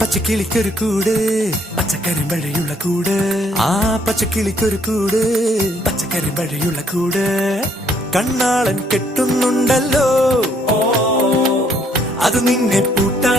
പച്ചക്കിളിക്കൊരു കൂട് പച്ചക്കരിമ്പഴയുള്ള കൂട് ആ പച്ചക്കിളിക്കൊരു കൂട് പച്ചക്കരിമ്പഴയുള്ള കൂട് കണ്ണാളൻ കെട്ടുന്നുണ്ടല്ലോ അത് നിന്നെ പൂട്ടാൻ